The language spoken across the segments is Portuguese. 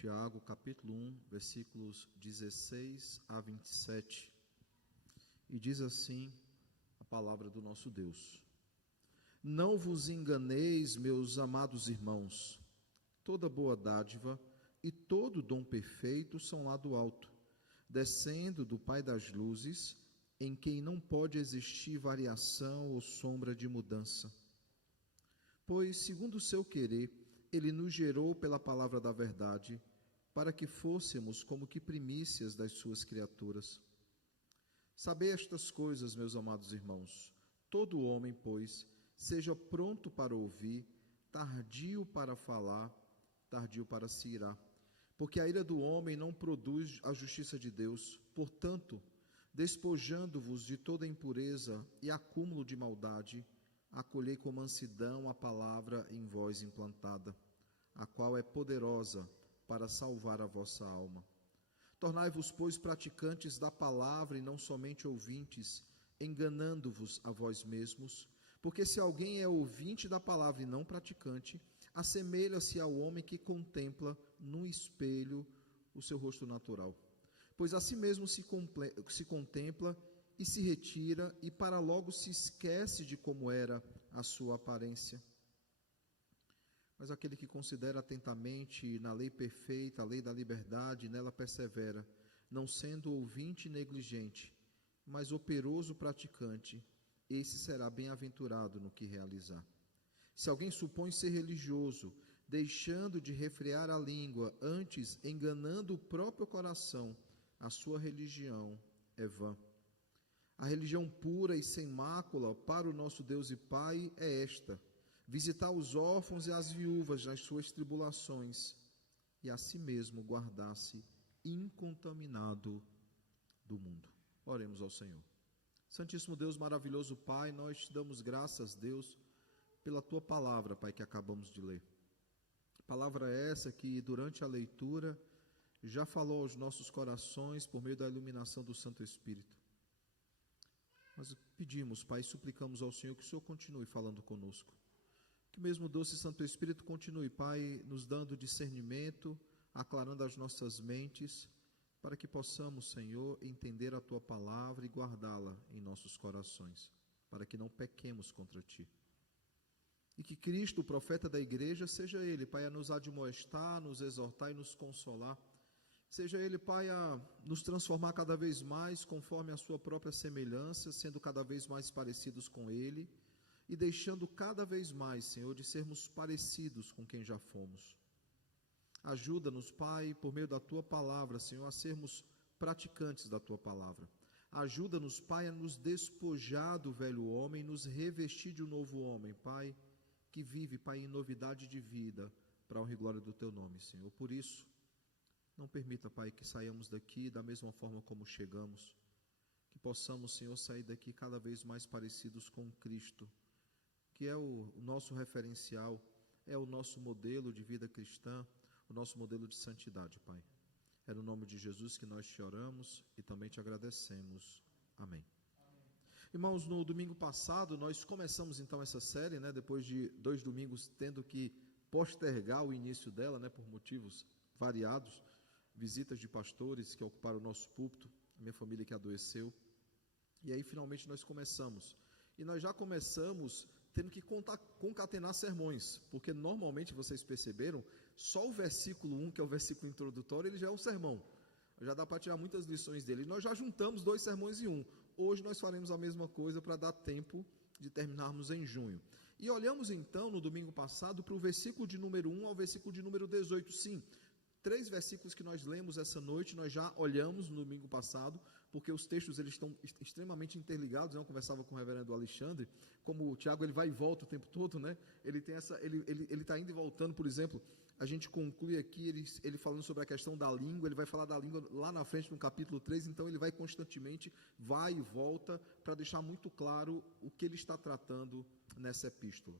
Tiago, capítulo 1, versículos 16 a 27, e diz assim a palavra do nosso Deus: Não vos enganeis, meus amados irmãos, toda boa dádiva e todo dom perfeito são lá do alto, descendo do Pai das luzes, em quem não pode existir variação ou sombra de mudança. Pois, segundo o seu querer, ele nos gerou pela palavra da verdade, para que fôssemos como que primícias das suas criaturas. Sabei estas coisas, meus amados irmãos. Todo homem, pois, seja pronto para ouvir, tardio para falar, tardio para se irar. Porque a ira do homem não produz a justiça de Deus. Portanto, despojando-vos de toda impureza e acúmulo de maldade, acolhei com mansidão a palavra em vós implantada, a qual é poderosa para salvar a vossa alma. Tornai-vos, pois, praticantes da palavra e não somente ouvintes, enganando-vos a vós mesmos, porque se alguém é ouvinte da palavra e não praticante, assemelha-se ao homem que contempla no espelho o seu rosto natural. Pois a si mesmo se contempla e se retira, e para logo se esquece de como era a sua aparência. Mas aquele que considera atentamente na lei perfeita, a lei da liberdade, nela persevera, não sendo ouvinte negligente, mas operoso praticante, esse será bem-aventurado no que realizar. Se alguém supõe ser religioso, deixando de refrear a língua, antes enganando o próprio coração, a sua religião é vã. A religião pura e sem mácula para o nosso Deus e Pai é esta: visitar os órfãos e as viúvas nas suas tribulações, e a si mesmo guardar-se incontaminado do mundo. Oremos ao Senhor. Santíssimo Deus, maravilhoso Pai, nós te damos graças, Deus, pela tua palavra, Pai, que acabamos de ler. Palavra essa que durante a leitura já falou aos nossos corações por meio da iluminação do Santo Espírito. Mas pedimos, Pai, suplicamos ao Senhor que o Senhor continue falando conosco. Que o mesmo doce Santo Espírito continue, Pai, nos dando discernimento, aclarando as nossas mentes, para que possamos, Senhor, entender a Tua palavra e guardá-la em nossos corações, para que não pequemos contra Ti. E que Cristo, o profeta da igreja, seja Ele, Pai, a nos admoestar, nos exortar e nos consolar. Seja Ele, Pai, a nos transformar cada vez mais conforme a Sua própria semelhança, sendo cada vez mais parecidos com Ele, e deixando cada vez mais, Senhor, de sermos parecidos com quem já fomos. Ajuda-nos, Pai, por meio da Tua palavra, Senhor, a sermos praticantes da Tua palavra. Ajuda-nos, Pai, a nos despojar do velho homem, nos revestir de um novo homem, Pai, que vive, Pai, em novidade de vida, para a honra e glória do Teu nome, Senhor. Por isso, não permita, Pai, que saiamos daqui da mesma forma como chegamos, que possamos, Senhor, sair daqui cada vez mais parecidos com Cristo, que é o nosso referencial, é o nosso modelo de vida cristã, o nosso modelo de santidade, Pai. É no nome de Jesus que nós te oramos e também te agradecemos. Amém. Irmãos, no domingo passado nós começamos então essa série, depois de 2 domingos tendo que postergar o início dela, por motivos variados, visitas de pastores que ocuparam o nosso púlpito, a minha família que adoeceu, e aí finalmente nós começamos. E nós já começamos tendo que concatenar sermões, porque normalmente, vocês perceberam, só o versículo 1, que é o versículo introdutório, ele já é um sermão, já dá para tirar muitas lições dele, e nós já juntamos 2 sermões em um. Hoje nós faremos a mesma coisa para dar tempo de terminarmos em junho. E olhamos então no domingo passado para o versículo de número 1 ao versículo de número 18, sim, 3 versículos que nós lemos essa noite, nós já olhamos no domingo passado, porque os textos eles estão extremamente interligados, Eu conversava com o reverendo Alexandre, como o Tiago ele vai e volta o tempo todo, Ele tem ele está indo e voltando, por exemplo, a gente conclui aqui, ele falando sobre a questão da língua, ele vai falar da língua lá na frente no capítulo 3, então ele vai constantemente, vai e volta, para deixar muito claro o que ele está tratando nessa epístola.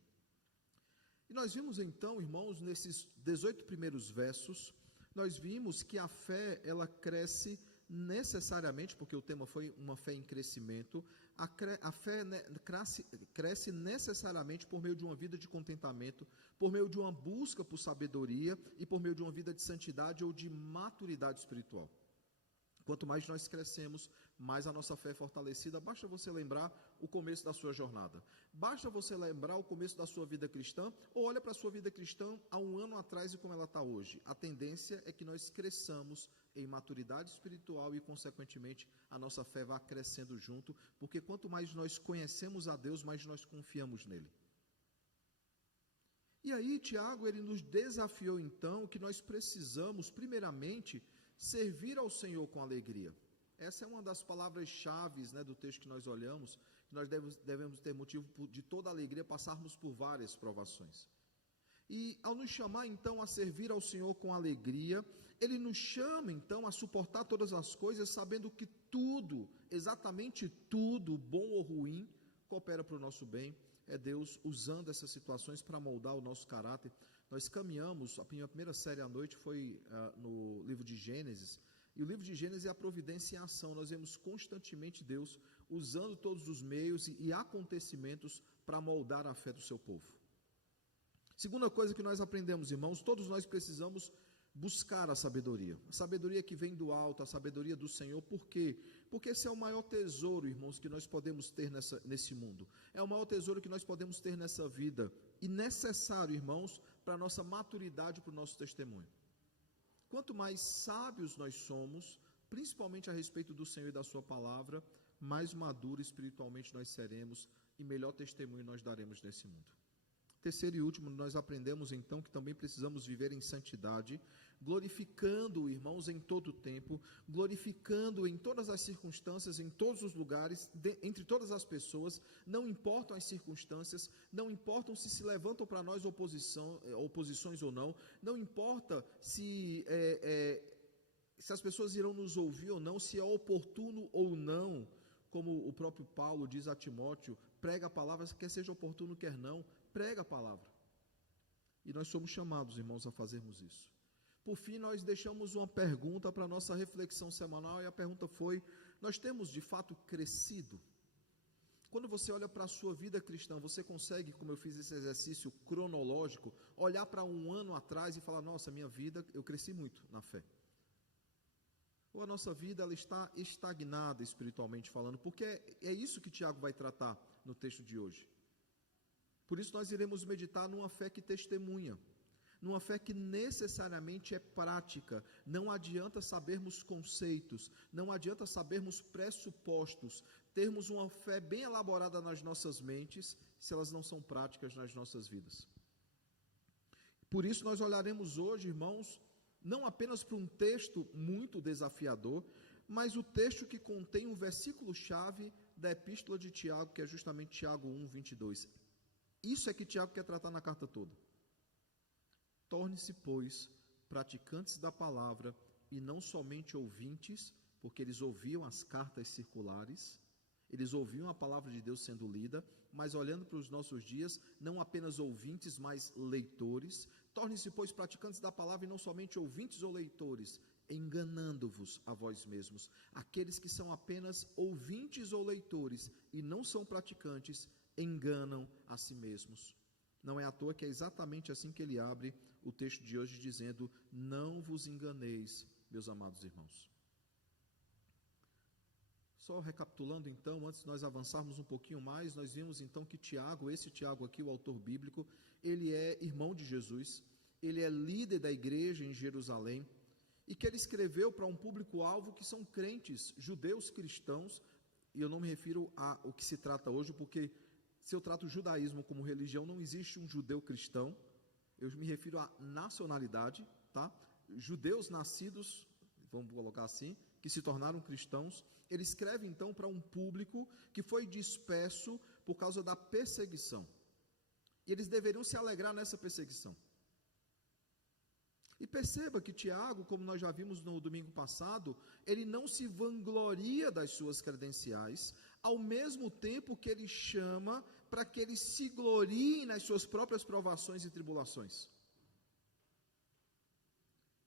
E nós vimos então, irmãos, nesses 18 primeiros versos, nós vimos que a fé, ela cresce necessariamente, porque o tema foi uma fé em crescimento, a fé cresce necessariamente por meio de uma vida de contentamento, por meio de uma busca por sabedoria e por meio de uma vida de santidade ou de maturidade espiritual. Quanto mais nós crescemos, mais a nossa fé é fortalecida. Basta você lembrar o começo da sua jornada. Basta você lembrar o começo da sua vida cristã, ou olha para a sua vida cristã há um ano atrás e como ela está hoje. A tendência é que nós cresçamos em maturidade espiritual e, consequentemente, a nossa fé vai crescendo junto, porque quanto mais nós conhecemos a Deus, mais nós confiamos nele. E aí, Tiago, ele nos desafiou, então, que nós precisamos, primeiramente, servir ao Senhor com alegria. Essa é uma das palavras-chave, né, do texto que nós olhamos, que nós devemos ter motivo de toda alegria, passarmos por várias provações. E ao nos chamar então a servir ao Senhor com alegria, Ele nos chama então a suportar todas as coisas, sabendo que tudo, exatamente tudo, bom ou ruim, coopera para o nosso bem. É Deus usando essas situações para moldar o nosso caráter. Nós caminhamos, a minha primeira série à noite foi no livro de Gênesis, e o livro de Gênesis é a providência em ação. Nós vemos constantemente Deus usando todos os meios e acontecimentos para moldar a fé do seu povo. Segunda coisa que nós aprendemos, irmãos, todos nós precisamos buscar a sabedoria que vem do alto, a sabedoria do Senhor. Por quê? Porque esse é o maior tesouro, irmãos, que nós podemos ter nesse mundo. É o maior tesouro que nós podemos ter nessa vida, e necessário, irmãos, para a nossa maturidade, para o nosso testemunho. Quanto mais sábios nós somos, principalmente a respeito do Senhor e da sua palavra, mais maduro espiritualmente nós seremos e melhor testemunho nós daremos nesse mundo. Terceiro e último, nós aprendemos então que também precisamos viver em santidade, glorificando, irmãos, em todo o tempo, glorificando em todas as circunstâncias, em todos os lugares, entre todas as pessoas, não importam as circunstâncias, não importam se levantam para nós oposições ou não importa se as pessoas irão nos ouvir ou não, se é oportuno ou não, como o próprio Paulo diz a Timóteo, prega a palavra, quer seja oportuno, quer não, prega a palavra. E nós somos chamados, irmãos, a fazermos isso. Por fim, nós deixamos uma pergunta para a nossa reflexão semanal, e a pergunta foi: nós temos de fato crescido? Quando você olha para a sua vida cristã, você consegue, como eu fiz esse exercício cronológico, olhar para um ano atrás e falar: nossa, minha vida, eu cresci muito na fé? Ou a nossa vida ela está estagnada espiritualmente falando? Porque é isso que Tiago vai tratar no texto de hoje. Por isso nós iremos meditar numa fé que testemunha, numa fé que necessariamente é prática. Não adianta sabermos conceitos, não adianta sabermos pressupostos, termos uma fé bem elaborada nas nossas mentes, se elas não são práticas nas nossas vidas. Por isso nós olharemos hoje, irmãos, não apenas para um texto muito desafiador, mas o texto que contém o versículo-chave da epístola de Tiago, que é justamente Tiago 1, 22. Isso é que Tiago quer tratar na carta toda. Torne-se, pois, praticantes da palavra e não somente ouvintes, porque eles ouviam as cartas circulares, eles ouviam a palavra de Deus sendo lida, mas olhando para os nossos dias, não apenas ouvintes, mas leitores. Tornem-se, pois, praticantes da palavra e não somente ouvintes ou leitores, enganando-vos a vós mesmos. Aqueles que são apenas ouvintes ou leitores e não são praticantes, enganam a si mesmos. Não é à toa que é exatamente assim que ele abre o texto de hoje, dizendo: não vos enganeis, meus amados irmãos. Só recapitulando então, antes de nós avançarmos um pouquinho mais, nós vimos então que Tiago, esse Tiago aqui, o autor bíblico, ele é irmão de Jesus, ele é líder da igreja em Jerusalém, e que ele escreveu para um público-alvo que são crentes, judeus cristãos, e eu não me refiro ao que se trata hoje, porque se eu trato o judaísmo como religião, não existe um judeu cristão, eu me refiro à nacionalidade, tá? Judeus nascidos, vamos colocar assim, que se tornaram cristãos. Ele escreve então para um público que foi disperso por causa da perseguição, e eles deveriam se alegrar nessa perseguição. E perceba que Tiago, como nós já vimos no domingo passado, ele não se vangloria das suas credenciais, ao mesmo tempo que ele chama para que eles se gloriem nas suas próprias provações e tribulações.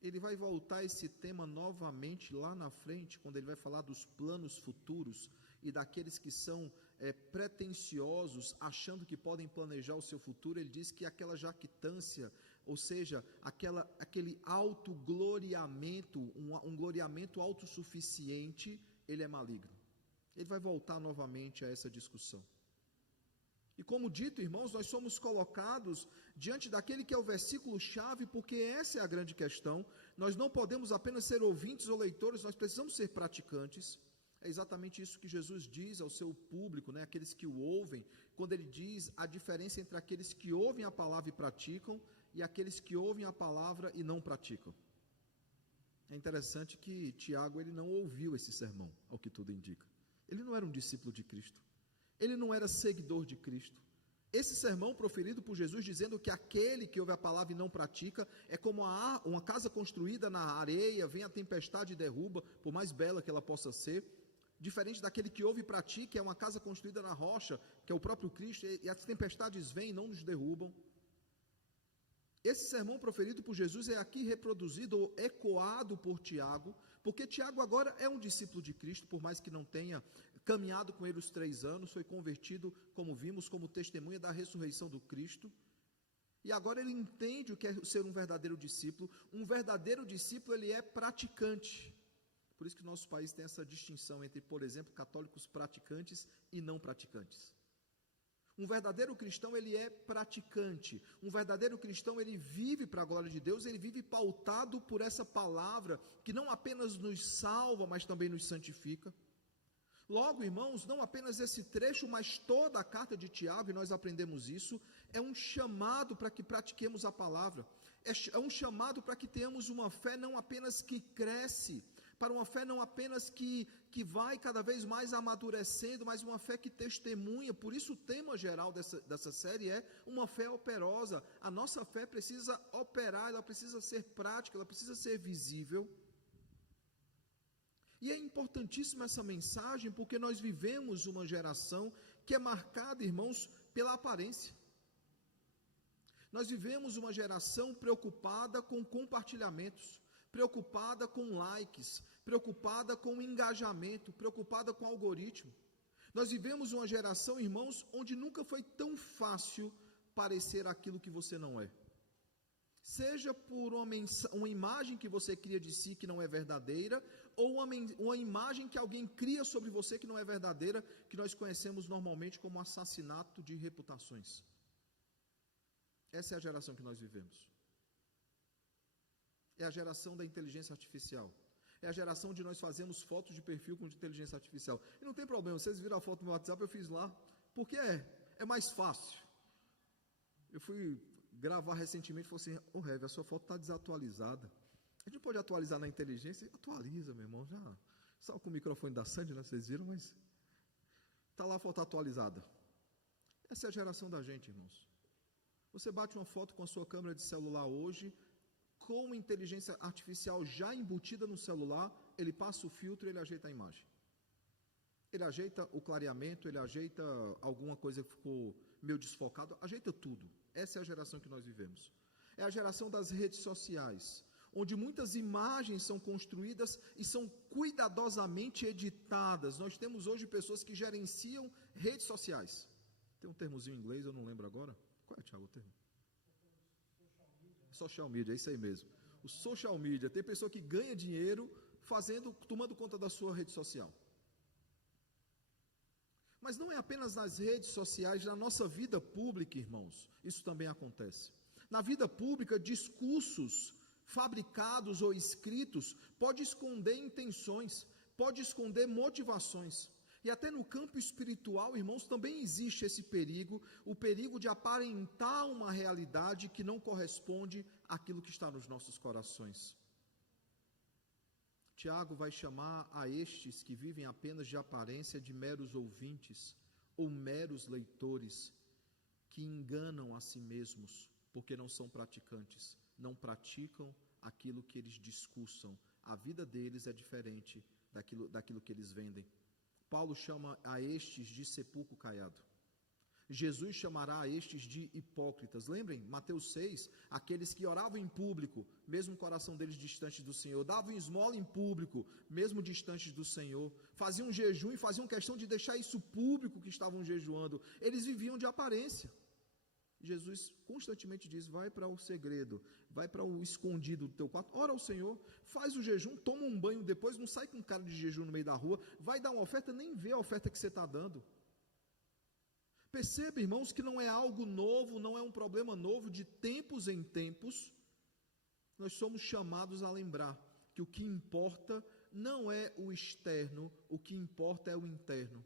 ele vai voltar a esse tema novamente lá na frente, quando ele vai falar dos planos futuros e daqueles que são pretensiosos, achando que podem planejar o seu futuro. Ele diz que aquela jactância, ou seja, aquele autogloriamento, um gloriamento autossuficiente, ele é maligno. Ele vai voltar novamente a essa discussão. E como dito, irmãos, nós somos colocados diante daquele que é o versículo-chave, porque essa é a grande questão. Nós não podemos apenas ser ouvintes ou leitores, nós precisamos ser praticantes. É exatamente isso que Jesus diz ao seu público, né? Aqueles que o ouvem, quando ele diz a diferença entre aqueles que ouvem a palavra e praticam, e aqueles que ouvem a palavra e não praticam. É interessante que Tiago, ele não ouviu esse sermão, ao que tudo indica. Ele não era um discípulo de Cristo. Ele não era seguidor de Cristo. Esse sermão proferido por Jesus, dizendo que aquele que ouve a palavra e não pratica, é como uma casa construída na areia, vem a tempestade e derruba, por mais bela que ela possa ser, diferente daquele que ouve e pratica, é uma casa construída na rocha, que é o próprio Cristo, e as tempestades vêm e não nos derrubam. Esse sermão proferido por Jesus é aqui reproduzido ou ecoado por Tiago, porque Tiago agora é um discípulo de Cristo, por mais que não tenha caminhado com ele os 3 anos, foi convertido, como vimos, como testemunha da ressurreição do Cristo, e agora ele entende o que é ser um verdadeiro discípulo. Um verdadeiro discípulo, ele é praticante. Por isso que nosso país tem essa distinção entre, por exemplo, católicos praticantes e não praticantes. Um verdadeiro cristão, ele é praticante. Um verdadeiro cristão, ele vive para a glória de Deus, ele vive pautado por essa palavra, que não apenas nos salva, mas também nos santifica. Logo, irmãos, não apenas esse trecho, mas toda a carta de Tiago, e nós aprendemos isso, é um chamado para que pratiquemos a palavra, é um chamado para que tenhamos uma fé não apenas que cresce, para uma fé não apenas que vai cada vez mais amadurecendo, mas uma fé que testemunha. Por isso o tema geral dessa série é uma fé operosa. A nossa fé precisa operar, ela precisa ser prática, ela precisa ser visível. E é importantíssima essa mensagem, porque nós vivemos uma geração que é marcada, irmãos, pela aparência. Nós vivemos uma geração preocupada com compartilhamentos, preocupada com likes, preocupada com engajamento, preocupada com algoritmo. Nós vivemos uma geração, irmãos, onde nunca foi tão fácil parecer aquilo que você não é. Seja por uma imagem que você cria de si que não é verdadeira, ou uma imagem que alguém cria sobre você que não é verdadeira, que nós conhecemos normalmente como assassinato de reputações. Essa é a geração que nós vivemos. É a geração da inteligência artificial. É a geração onde nós fazemos fotos de perfil com inteligência artificial. E não tem problema, vocês viram a foto no WhatsApp, eu fiz lá, porque é mais fácil. Eu fui gravar recentemente e falei assim, Rev, a sua foto está desatualizada. A gente pode atualizar na inteligência? Atualiza, meu irmão, já. Só com o microfone da Sandy, né, vocês viram, mas está lá a foto atualizada. Essa é a geração da gente, irmãos. Você bate uma foto com a sua câmera de celular hoje, com inteligência artificial já embutida no celular, ele passa o filtro e ele ajeita a imagem. Ele ajeita o clareamento, ele ajeita alguma coisa que ficou meio desfocado, ajeita tudo. Essa é a geração que nós vivemos. É a geração das redes sociais, onde muitas imagens são construídas e são cuidadosamente editadas. Nós temos hoje pessoas que gerenciam redes sociais. Tem um termozinho em inglês, eu não lembro agora. Qual é, Tiago, o termo? Social media, é isso aí mesmo. O social media, tem pessoa que ganha dinheiro tomando conta da sua rede social. Mas não é apenas nas redes sociais, na nossa vida pública, irmãos, isso também acontece. Na vida pública, discursos fabricados ou escritos pode esconder intenções, pode esconder motivações. E até no campo espiritual, irmãos, também existe esse perigo, o perigo de aparentar uma realidade que não corresponde àquilo que está nos nossos corações. Tiago vai chamar a estes que vivem apenas de aparência de meros ouvintes ou meros leitores, que enganam a si mesmos, porque não são praticantes, não praticam aquilo que eles discursam. A vida deles é diferente daquilo que eles vendem. Paulo chama a estes de sepulcro caiado. Jesus chamará a estes de hipócritas. Lembrem, Mateus 6, aqueles que oravam em público, mesmo o coração deles distante do Senhor, davam esmola em público, mesmo distantes do Senhor, faziam jejum e faziam questão de deixar isso público que estavam jejuando, eles viviam de aparência. Jesus constantemente diz, vai para o segredo, vai para o escondido do teu quarto, ora ao Senhor, faz o jejum, toma um banho depois, não sai com cara de jejum no meio da rua, vai dar uma oferta, nem vê a oferta que você está dando. Perceba, irmãos, que não é algo novo, não é um problema novo, de tempos em tempos, nós somos chamados a lembrar que o que importa não é o externo, o que importa é o interno.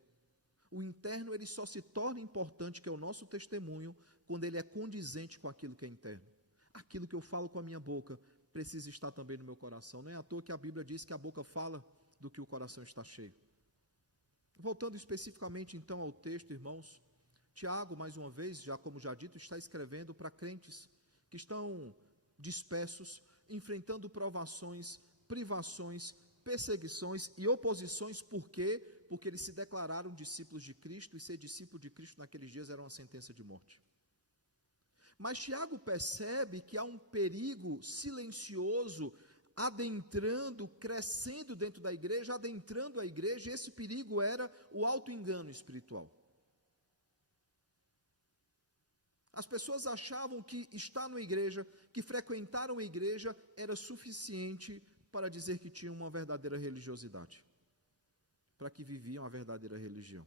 O interno, ele só se torna importante, que é o nosso testemunho, quando ele é condizente com aquilo que é interno. Aquilo que eu falo com a minha boca, precisa estar também no meu coração. Não é à toa que a Bíblia diz que a boca fala do que o coração está cheio. Voltando especificamente então ao texto, irmãos, Tiago, mais uma vez, já como já dito, está escrevendo para crentes que estão dispersos, enfrentando provações, privações, perseguições e oposições. Por quê? Porque eles se declararam discípulos de Cristo, e ser discípulo de Cristo naqueles dias era uma sentença de morte. Mas Tiago percebe que há um perigo silencioso adentrando, crescendo dentro da igreja, adentrando a igreja, e esse perigo era o auto-engano espiritual. As pessoas achavam que estar na igreja, que frequentaram a igreja, era suficiente para dizer que tinham uma verdadeira religiosidade, para que viviam a verdadeira religião.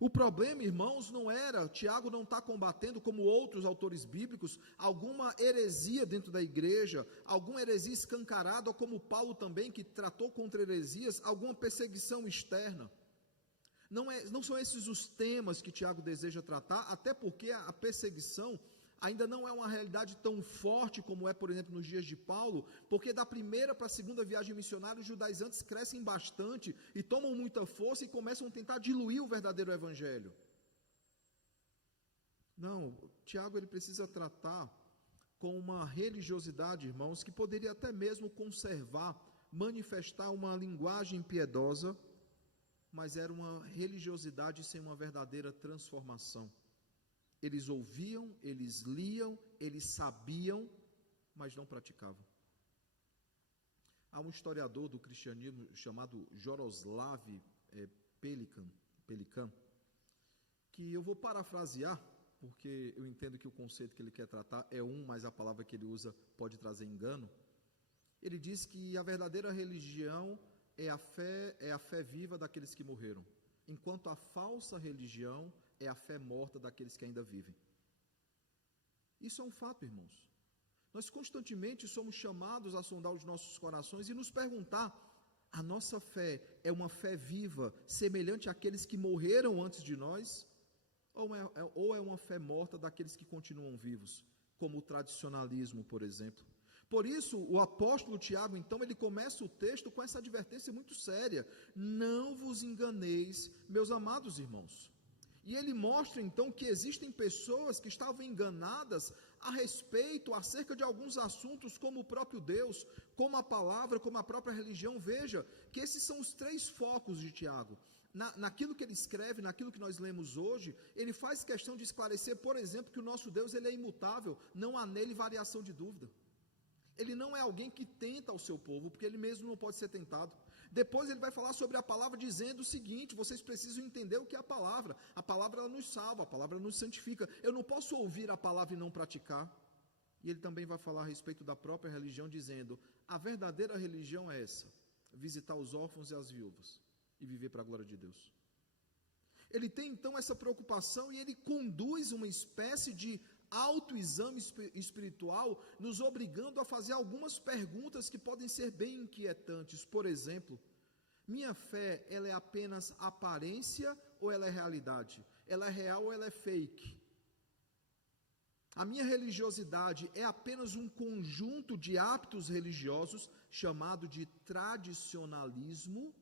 O problema, irmãos, não era, Tiago não está combatendo, como outros autores bíblicos, alguma heresia dentro da igreja, alguma heresia escancarada, ou como Paulo também, que tratou contra heresias, alguma perseguição externa. Não são esses os temas que Tiago deseja tratar, até porque a perseguição ainda não é uma realidade tão forte como é, por exemplo, nos dias de Paulo, porque da primeira para a segunda viagem missionária, os judaizantes crescem bastante e tomam muita força e começam a tentar diluir o verdadeiro evangelho. Não, Tiago ele precisa tratar com uma religiosidade, irmãos, que poderia até mesmo conservar, manifestar uma linguagem piedosa, mas era uma religiosidade sem uma verdadeira transformação. Eles ouviam, eles liam, eles sabiam, mas não praticavam. Há um historiador do cristianismo chamado Jaroslav Pelikan, que eu vou parafrasear, porque eu entendo que o conceito que ele quer tratar é mas a palavra que ele usa pode trazer engano. Ele diz que a verdadeira religião é a fé viva daqueles que morreram, enquanto a falsa religião é a fé morta daqueles que ainda vivem. Isso é um fato, irmãos. Nós constantemente somos chamados a sondar os nossos corações e nos perguntar, a nossa fé é uma fé viva, semelhante àqueles que morreram antes de nós, ou é uma fé morta daqueles que continuam vivos, como o tradicionalismo, por exemplo? Por isso, o apóstolo Tiago, então, ele começa o texto com essa advertência muito séria: não vos enganeis, meus amados irmãos. E ele mostra então que existem pessoas que estavam enganadas a respeito, acerca de alguns assuntos, como o próprio Deus, como a palavra, como a própria religião. Veja que esses são os três focos de Tiago. Naquilo que ele escreve, naquilo que nós lemos hoje, ele faz questão de esclarecer, por exemplo, que o nosso Deus ele é imutável, não há nele variação de dúvida. Ele não é alguém que tenta ao seu povo, porque ele mesmo não pode ser tentado. Depois ele vai falar sobre a palavra, dizendo o seguinte: vocês precisam entender o que é a palavra ela nos salva, a palavra nos santifica. Eu não posso ouvir a palavra e não praticar. E ele também vai falar a respeito da própria religião, dizendo: a verdadeira religião é essa, visitar os órfãos e as viúvas, e viver para a glória de Deus. Ele tem então essa preocupação, e ele conduz uma espécie de autoexame espiritual, nos obrigando a fazer algumas perguntas que podem ser bem inquietantes. Por exemplo, minha fé, ela é apenas aparência ou ela é realidade? Ela é real ou ela é fake? A minha religiosidade é apenas um conjunto de hábitos religiosos, chamado de tradicionalismo,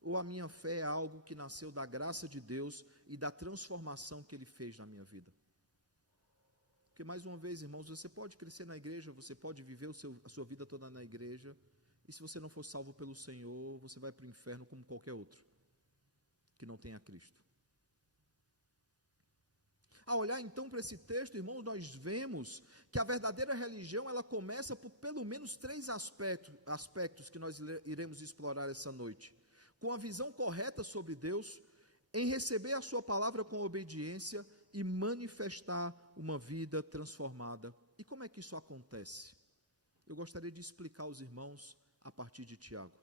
ou a minha fé é algo que nasceu da graça de Deus e da transformação que Ele fez na minha vida? Porque, mais uma vez, irmãos, você pode crescer na igreja, você pode viver a sua vida toda na igreja, e se você não for salvo pelo Senhor, você vai para o inferno como qualquer outro, que não tenha Cristo. Ao olhar então para esse texto, irmãos, nós vemos que a verdadeira religião, ela começa por pelo menos 3 aspectos que nós iremos explorar essa noite. Com a visão correta sobre Deus, em receber a sua palavra com obediência e manifestar uma vida transformada. E como é que isso acontece? Eu gostaria de explicar aos irmãos a partir de Tiago.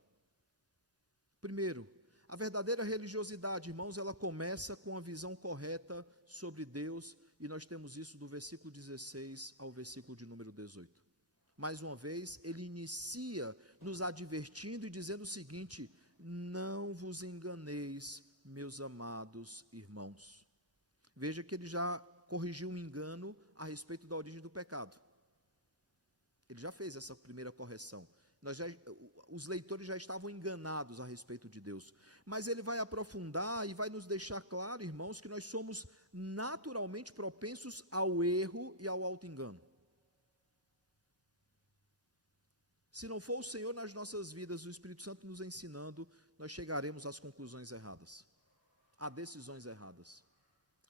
Primeiro, a verdadeira religiosidade, irmãos, ela começa com a visão correta sobre Deus, e nós temos isso do versículo 16 ao versículo de número 18. Mais uma vez, ele inicia nos advertindo e dizendo o seguinte: não vos enganeis, meus amados irmãos. Veja que ele já corrigiu um engano a respeito da origem do pecado. Ele já fez essa primeira correção. Os leitores já estavam enganados a respeito de Deus. Mas ele vai aprofundar e vai nos deixar claro, irmãos, que nós somos naturalmente propensos ao erro e ao auto-engano. Se não for o Senhor nas nossas vidas, o Espírito Santo nos ensinando, nós chegaremos às conclusões erradas, a decisões erradas,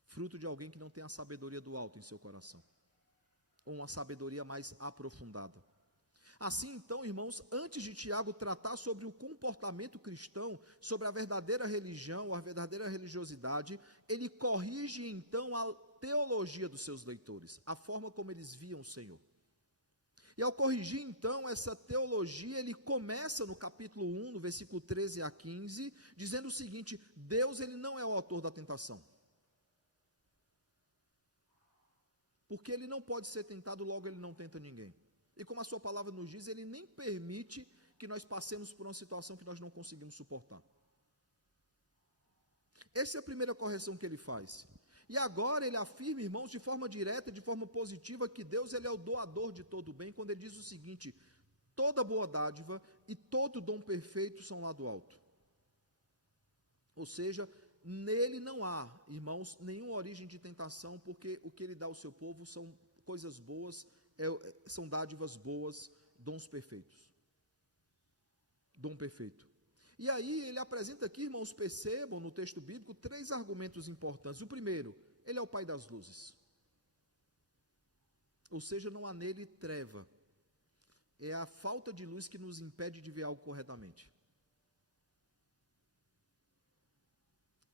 fruto de alguém que não tem a sabedoria do alto em seu coração, ou uma sabedoria mais aprofundada. Assim então, irmãos, antes de Tiago tratar sobre o comportamento cristão, sobre a verdadeira religião, a verdadeira religiosidade, ele corrige então a teologia dos seus leitores, a forma como eles viam o Senhor. E ao corrigir então essa teologia, ele começa no capítulo 1, no versículo 13 a 15, dizendo o seguinte: Deus, ele não é o autor da tentação. Porque ele não pode ser tentado, logo ele não tenta ninguém. E como a sua palavra nos diz, ele nem permite que nós passemos por uma situação que nós não conseguimos suportar. Essa é a primeira correção que ele faz. E agora ele afirma, irmãos, de forma direta, de forma positiva, que Deus, ele é o doador de todo o bem, quando ele diz o seguinte: toda boa dádiva e todo dom perfeito são lá do alto. Ou seja, nele não há, irmãos, nenhuma origem de tentação, porque o que ele dá ao seu povo são coisas boas, são dádivas boas, dons perfeitos. Dom perfeito. E aí ele apresenta aqui, irmãos, percebam no texto bíblico 3 argumentos importantes. O primeiro, ele é o Pai das luzes. Ou seja, não há nele treva. É a falta de luz que nos impede de ver algo corretamente.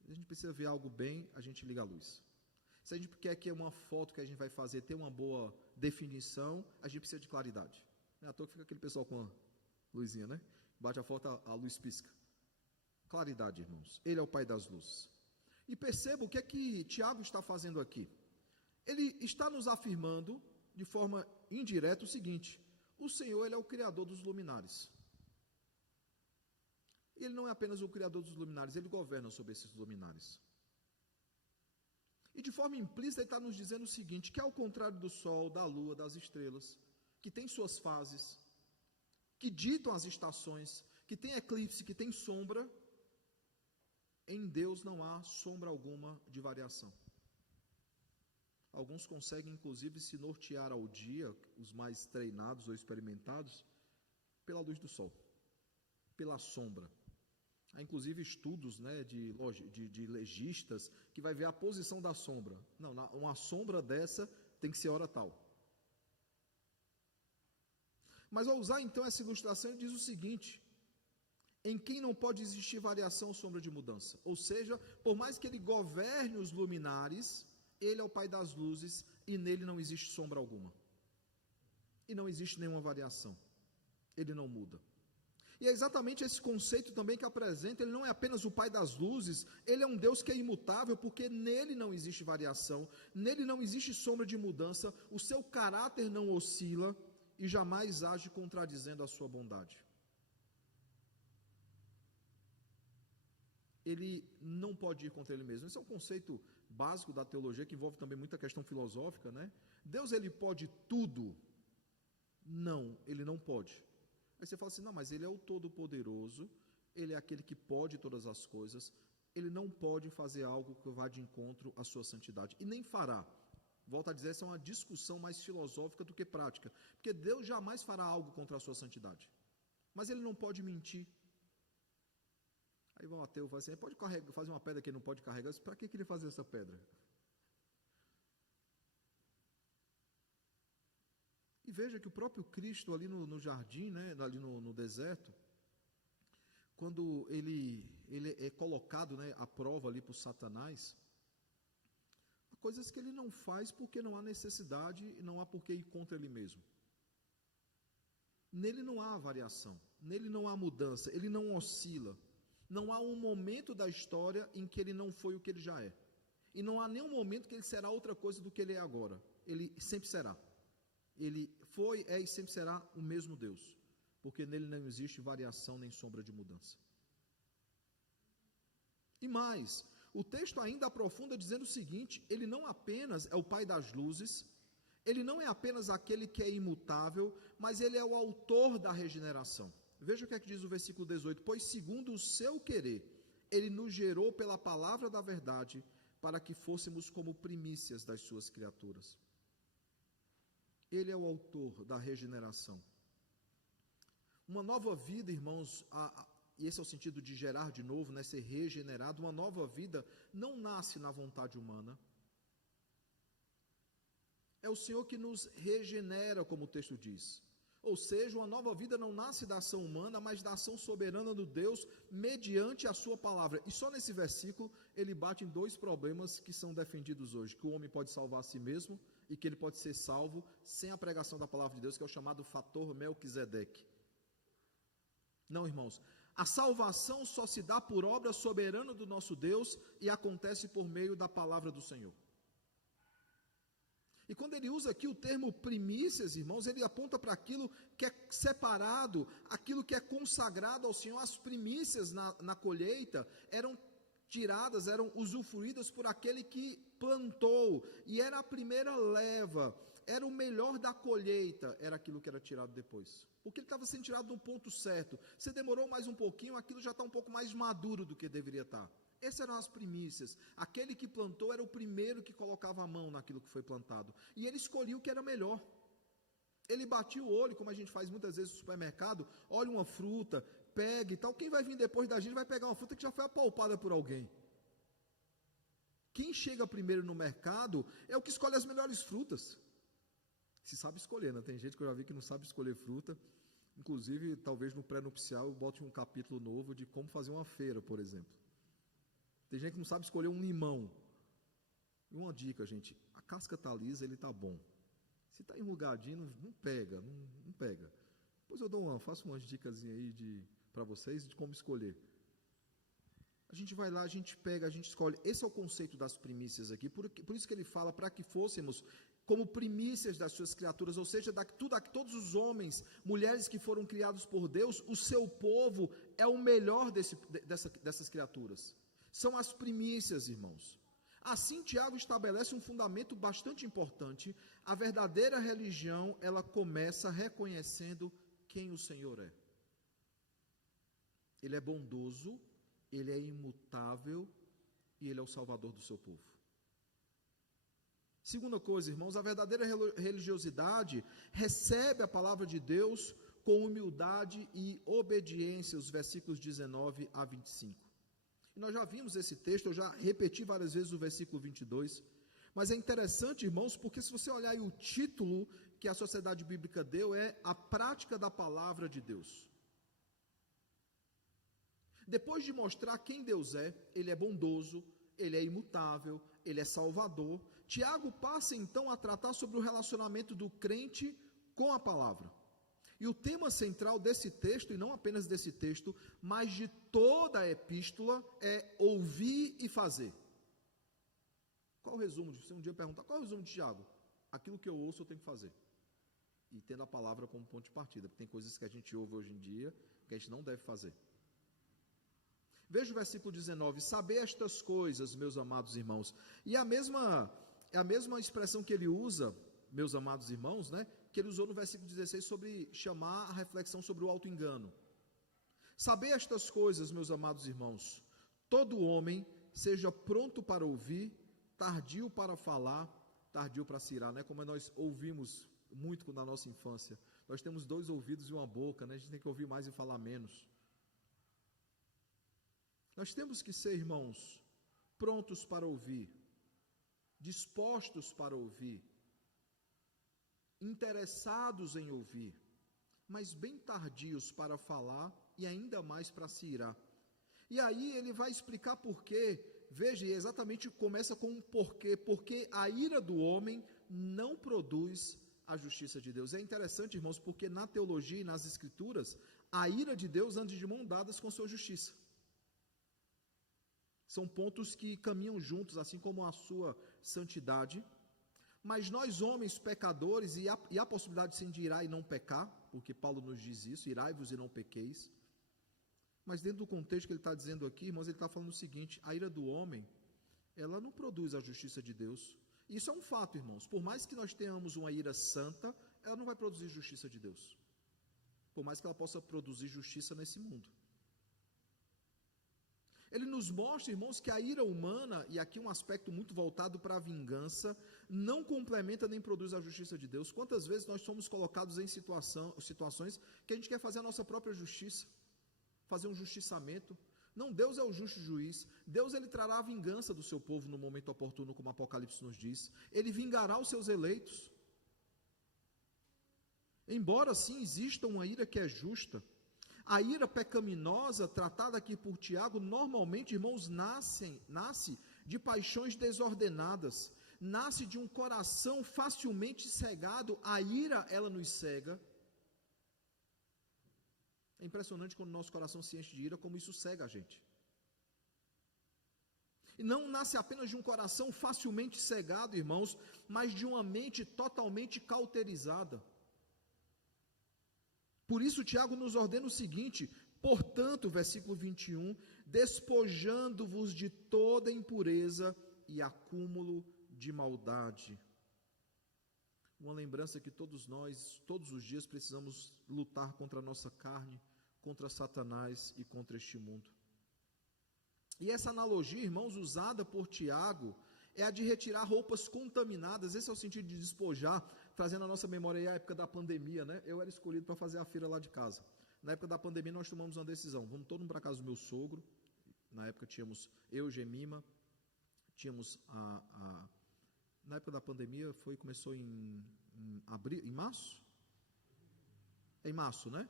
Se a gente precisa ver algo bem, a gente liga a luz. Se a gente quer que uma foto que a gente vai fazer tenha uma boa definição, a gente precisa de claridade. Não é à toa que fica aquele pessoal com a luzinha, né? Bate a foto, a luz pisca. Claridade, irmãos. Ele é o Pai das luzes. E perceba o que é que Tiago está fazendo aqui. Ele está nos afirmando, de forma indireta, o seguinte: o Senhor, ele é o Criador dos luminares. Ele não é apenas o Criador dos luminares, ele governa sobre esses luminares. E de forma implícita ele está nos dizendo o seguinte: que ao contrário do sol, da lua, das estrelas, que tem suas fases, que ditam as estações, que tem eclipse, que tem sombra, em Deus não há sombra alguma de variação. Alguns conseguem inclusive se nortear ao dia, os mais treinados ou experimentados, pela luz do sol, pela sombra. Há inclusive estudos, né, de legistas que vai ver a posição da sombra. Não, uma sombra dessa tem que ser hora tal. Mas ao usar então essa ilustração, ele diz o seguinte: em quem não pode existir variação ou sombra de mudança. Ou seja, por mais que ele governe os luminares, ele é o Pai das luzes e nele não existe sombra alguma. E não existe nenhuma variação. Ele não muda. E é exatamente esse conceito também que apresenta. Ele não é apenas o Pai das luzes, ele é um Deus que é imutável, porque nele não existe variação, nele não existe sombra de mudança, o seu caráter não oscila e jamais age contradizendo a sua bondade. Ele não pode ir contra ele mesmo. Esse é um conceito básico da teologia, que envolve também muita questão filosófica, né? Deus, ele pode tudo? Não, ele não pode. Aí você fala assim: não, mas ele é o Todo-Poderoso, ele é aquele que pode todas as coisas, ele não pode fazer algo que vá de encontro à sua santidade, e nem fará. Volto a dizer, essa é uma discussão mais filosófica do que prática, porque Deus jamais fará algo contra a sua santidade, mas ele não pode mentir. Aí o ateu fala assim: pode fazer uma pedra que ele não pode carregar. Para que ele fazer essa pedra? E veja que o próprio Cristo ali no jardim, né, ali no deserto, quando ele é colocado, né, à prova ali por Satanás, há coisas que ele não faz porque não há necessidade e não há por que ir contra ele mesmo. Nele não há variação, nele não há mudança, ele não oscila. Não há um momento da história em que ele não foi o que ele já é. E não há nenhum momento que ele será outra coisa do que ele é agora. Ele sempre será. Ele foi, é e sempre será o mesmo Deus. Porque nele não existe variação nem sombra de mudança. E mais, o texto ainda aprofunda dizendo o seguinte: ele não apenas é o Pai das luzes, ele não é apenas aquele que é imutável, mas ele é o autor da regeneração. Veja o que é que diz o versículo 18: pois segundo o seu querer, ele nos gerou pela palavra da verdade, para que fôssemos como primícias das suas criaturas. Ele é o autor da regeneração. Uma nova vida, irmãos, e esse é o sentido de gerar de novo, né, ser regenerado. Uma nova vida não nasce na vontade humana. É o Senhor que nos regenera, como o texto diz. Ou seja, uma nova vida não nasce da ação humana, mas da ação soberana do Deus, mediante a sua palavra. E só nesse versículo, ele bate em dois problemas que são defendidos hoje: que o homem pode salvar a si mesmo, e que ele pode ser salvo sem a pregação da palavra de Deus, que é o chamado fator Melquisedeque. Não, irmãos, a salvação só se dá por obra soberana do nosso Deus e acontece por meio da palavra do Senhor. E quando ele usa aqui o termo primícias, irmãos, ele aponta para aquilo que é separado, aquilo que é consagrado ao Senhor. As primícias na colheita eram tiradas, eram usufruídas por aquele que plantou, e era a primeira leva, era o melhor da colheita, era aquilo que era tirado depois, porque ele estava sendo tirado no ponto certo. Você demorou mais um pouquinho, aquilo já está um pouco mais maduro do que deveria estar. Essas eram as primícias. Aquele que plantou era o primeiro que colocava a mão naquilo que foi plantado, e ele escolhia o que era melhor. Ele batia o olho, como a gente faz muitas vezes no supermercado, olha uma fruta, pega e tal. Quem vai vir depois da gente vai pegar uma fruta que já foi apalpada por alguém. Quem chega primeiro no mercado é o que escolhe as melhores frutas. Se sabe escolher, né? Tem gente que eu já vi que não sabe escolher fruta. Inclusive, talvez no pré-nupcial eu bote um capítulo novo de como fazer uma feira, por exemplo. Tem gente que não sabe escolher um limão. E uma dica, gente: a casca está lisa, ele está bom. Se está enrugadinho, não pega, não pega. Depois eu faço umas dicas aí para vocês de como escolher. A gente vai lá, a gente pega, a gente escolhe. Esse é o conceito das primícias aqui. Por isso que ele fala para que fôssemos como primícias das suas criaturas, ou seja, todos os homens, mulheres que foram criados por Deus, o seu povo é o melhor dessas criaturas. São as primícias, irmãos. Assim, Tiago estabelece um fundamento bastante importante. A verdadeira religião, ela começa reconhecendo quem o Senhor é. Ele é bondoso, ele é imutável e ele é o salvador do seu povo. Segunda coisa, irmãos, a verdadeira religiosidade recebe a palavra de Deus com humildade e obediência, os versículos 19 a 25. E nós já vimos esse texto, eu já repeti várias vezes o versículo 22, mas é interessante, irmãos, porque se você olhar aí o título que a Sociedade Bíblica deu é A Prática da Palavra de Deus. Depois de mostrar quem Deus é, ele é bondoso, ele é imutável, ele é salvador, Tiago passa então a tratar sobre o relacionamento do crente com a palavra. E o tema central desse texto, e não apenas desse texto, mas de toda a epístola, é ouvir e fazer. Qual o resumo? Se um dia perguntar, qual é o resumo de Tiago? Aquilo que eu ouço eu tenho que fazer. E tendo a palavra como ponto de partida, porque tem coisas que a gente ouve hoje em dia que a gente não deve fazer. Veja o versículo 19: saber estas coisas, meus amados irmãos. E é a mesma expressão que ele usa, meus amados irmãos, né, que ele usou no versículo 16 sobre chamar a reflexão sobre o auto-engano. Saber estas coisas, meus amados irmãos, todo homem seja pronto para ouvir, tardio para falar, tardio para se irar, né? Como nós ouvimos muito na nossa infância. Nós temos 2 ouvidos e uma boca, né? A gente tem que ouvir mais e falar menos. Nós temos que ser, irmãos, prontos para ouvir, dispostos para ouvir, interessados em ouvir, mas bem tardios para falar e ainda mais para se irar. E aí ele vai explicar por quê. Veja, exatamente começa com um porquê. Porque a ira do homem não produz a justiça de Deus. É interessante, irmãos, porque na teologia e nas escrituras, a ira de Deus anda de mão dadas com sua justiça. São pontos que caminham juntos, assim como a sua santidade. Mas nós, homens pecadores, e há possibilidade sim de irar e não pecar, porque Paulo nos diz isso, irai-vos e não pequeis. Mas dentro do contexto que ele está dizendo aqui, irmãos, ele está falando o seguinte: a ira do homem, ela não produz a justiça de Deus. Isso é um fato, irmãos. Por mais que nós tenhamos uma ira santa, ela não vai produzir justiça de Deus. Por mais que ela possa produzir justiça nesse mundo. Ele nos mostra, irmãos, que a ira humana, e aqui um aspecto muito voltado para a vingança, não complementa nem produz a justiça de Deus. Quantas vezes nós somos colocados em situações que a gente quer fazer a nossa própria justiça, fazer um justiçamento. Não, Deus é o justo juiz. Deus, ele trará a vingança do seu povo no momento oportuno, como Apocalipse nos diz. Ele vingará os seus eleitos. Embora sim exista uma ira que é justa, a ira pecaminosa, tratada aqui por Tiago, normalmente, irmãos, nasce de paixões desordenadas, nasce de um coração facilmente cegado. A ira, ela nos cega. É impressionante quando o nosso coração se enche de ira, como isso cega a gente. E não nasce apenas de um coração facilmente cegado, irmãos, mas de uma mente totalmente cauterizada. Por isso, Tiago nos ordena o seguinte: portanto, versículo 21, despojando-vos de toda impureza e acúmulo de maldade. Uma lembrança que todos nós, todos os dias, precisamos lutar contra a nossa carne, contra Satanás e contra este mundo. E essa analogia, irmãos, usada por Tiago, é a de retirar roupas contaminadas. Esse é o sentido de despojar, trazendo a nossa memória aí a época da pandemia, né? Eu era escolhido para fazer a feira lá de casa. Na época da pandemia nós tomamos uma decisão, vamos todo mundo para casa do meu sogro. Na época tínhamos eu, Gemima, tínhamos na época da pandemia começou em abril, em março? É em março, né?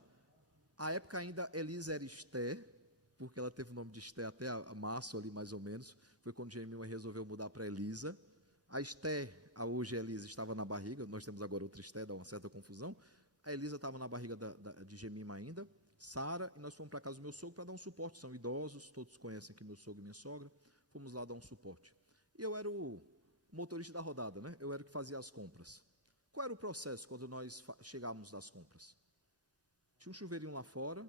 A época ainda Elisa era Esther, porque ela teve o nome de Esther até a março ali mais ou menos. Foi quando Gemima resolveu mudar para Elisa. A Esther, hoje a Elisa, estava na barriga. Nós temos agora outra Esther, dá uma certa confusão. A Elisa estava na barriga de Gemima ainda, Sara, e nós fomos para a casa do meu sogro para dar um suporte. São idosos, todos conhecem aqui meu sogro e minha sogra. Fomos lá dar um suporte. E eu era o motorista da rodada, né? Eu era o que fazia as compras. Qual era o processo quando nós chegávamos das compras? Tinha um chuveirinho lá fora,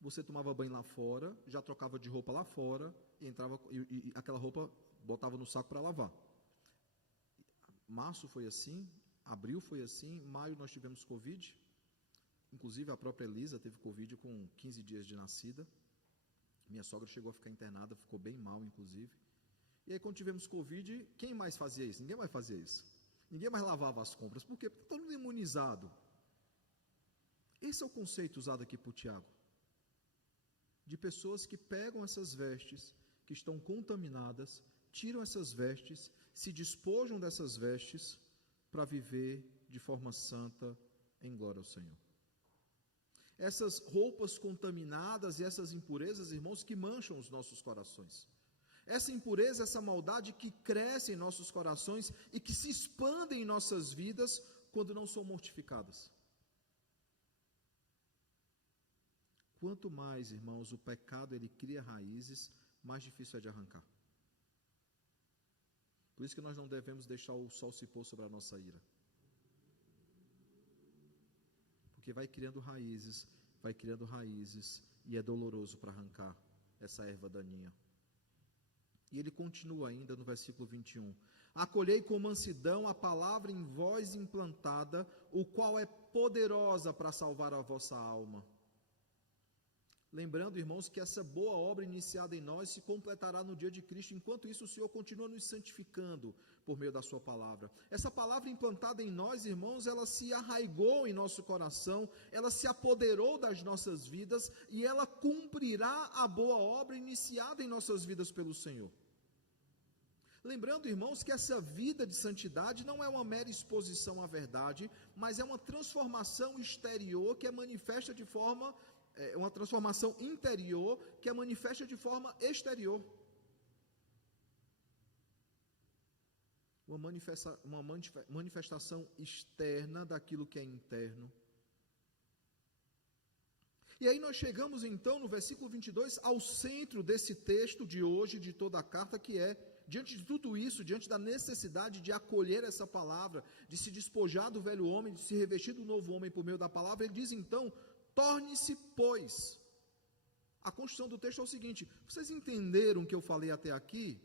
você tomava banho lá fora, já trocava de roupa lá fora, e entrava e aquela roupa botava no saco para lavar. Março foi assim, abril foi assim, maio nós tivemos Covid, inclusive a própria Elisa teve Covid com 15 dias de nascida. Minha sogra chegou a ficar internada, ficou bem mal, inclusive. E aí, quando tivemos Covid, quem mais fazia isso? Ninguém mais fazia isso. Ninguém mais lavava as compras. Por quê? Porque todo mundo imunizado. Esse é o conceito usado aqui por Tiago. De pessoas que pegam essas vestes, que estão contaminadas, tiram essas vestes, se despojam dessas vestes para viver de forma santa em glória ao Senhor. Essas roupas contaminadas e essas impurezas, irmãos, que mancham os nossos corações. Essa impureza, essa maldade que cresce em nossos corações e que se expandem em nossas vidas quando não são mortificadas. Quanto mais, irmãos, o pecado ele cria raízes, mais difícil é de arrancar. Por isso que nós não devemos deixar o sol se pôr sobre a nossa ira. Porque vai criando raízes, e é doloroso para arrancar essa erva daninha. E ele continua ainda no versículo 21. Acolhei com mansidão a palavra em vós implantada, o qual é poderosa para salvar a vossa alma. Lembrando, irmãos, que essa boa obra iniciada em nós se completará no dia de Cristo. Enquanto isso, o Senhor continua nos santificando por meio da sua palavra. Essa palavra implantada em nós, irmãos, ela se arraigou em nosso coração, ela se apoderou das nossas vidas e ela cumprirá a boa obra iniciada em nossas vidas pelo Senhor. Lembrando, irmãos, que essa vida de santidade não é uma mera exposição à verdade, mas é uma transformação exterior que é manifesta de forma, uma transformação interior que é manifesta de forma exterior. Uma manifestação externa daquilo que é interno. E aí nós chegamos então no versículo 22 ao centro desse texto de hoje, de toda a carta, que é, diante de tudo isso, diante da necessidade de acolher essa palavra, de se despojar do velho homem, de se revestir do novo homem por meio da palavra, ele diz então, torne-se, pois. A construção do texto é o seguinte: vocês entenderam o que eu falei até aqui?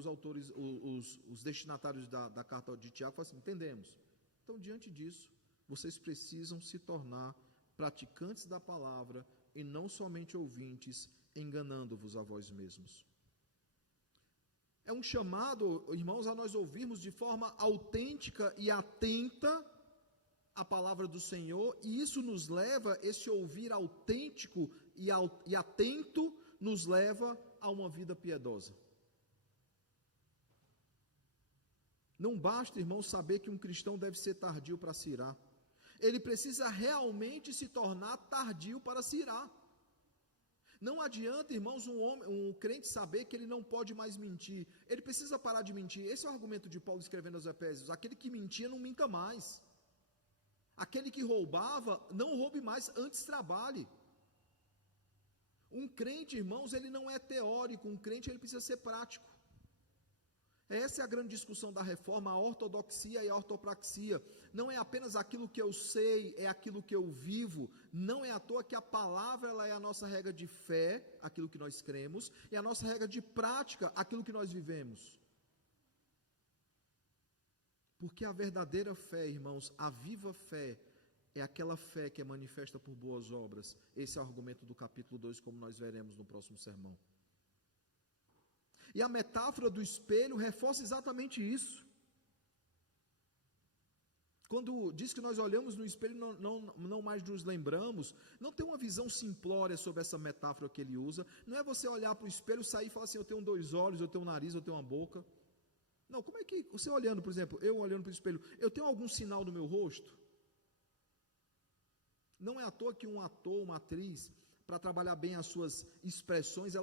Os autores, os destinatários da carta de Tiago falam assim, entendemos. Então, diante disso, vocês precisam se tornar praticantes da palavra e não somente ouvintes, enganando-vos a vós mesmos. É um chamado, irmãos, a nós ouvirmos de forma autêntica e atenta a palavra do Senhor, e isso nos leva, esse ouvir autêntico e atento, nos leva a uma vida piedosa. Não basta, irmãos, saber que um cristão deve ser tardio para se irar. Ele precisa realmente se tornar tardio para se irar. Não adianta, irmãos, um crente saber que ele não pode mais mentir. Ele precisa parar de mentir. Esse é o argumento de Paulo escrevendo aos Efésios. Aquele que mentia, não minta mais. Aquele que roubava, não roube mais, antes trabalhe. Um crente, irmãos, ele não é teórico. Um crente, ele precisa ser prático. Essa é a grande discussão da reforma, a ortodoxia e a ortopraxia. Não é apenas aquilo que eu sei, é aquilo que eu vivo. Não é à toa que a palavra ela é a nossa regra de fé, aquilo que nós cremos, e a nossa regra de prática, aquilo que nós vivemos. Porque a verdadeira fé, irmãos, a viva fé, é aquela fé que é manifesta por boas obras. Esse é o argumento do capítulo 2, como nós veremos no próximo sermão. E a metáfora do espelho reforça exatamente isso. Quando diz que nós olhamos no espelho, não mais nos lembramos, não tem uma visão simplória sobre essa metáfora que ele usa. Não é você olhar para o espelho, sair e falar assim, eu tenho 2 olhos, eu tenho um nariz, eu tenho uma boca. Não, como é que você olhando, por exemplo, eu olhando para o espelho, eu tenho algum sinal no meu rosto? Não é à toa que um ator, uma atriz, para trabalhar bem as suas expressões,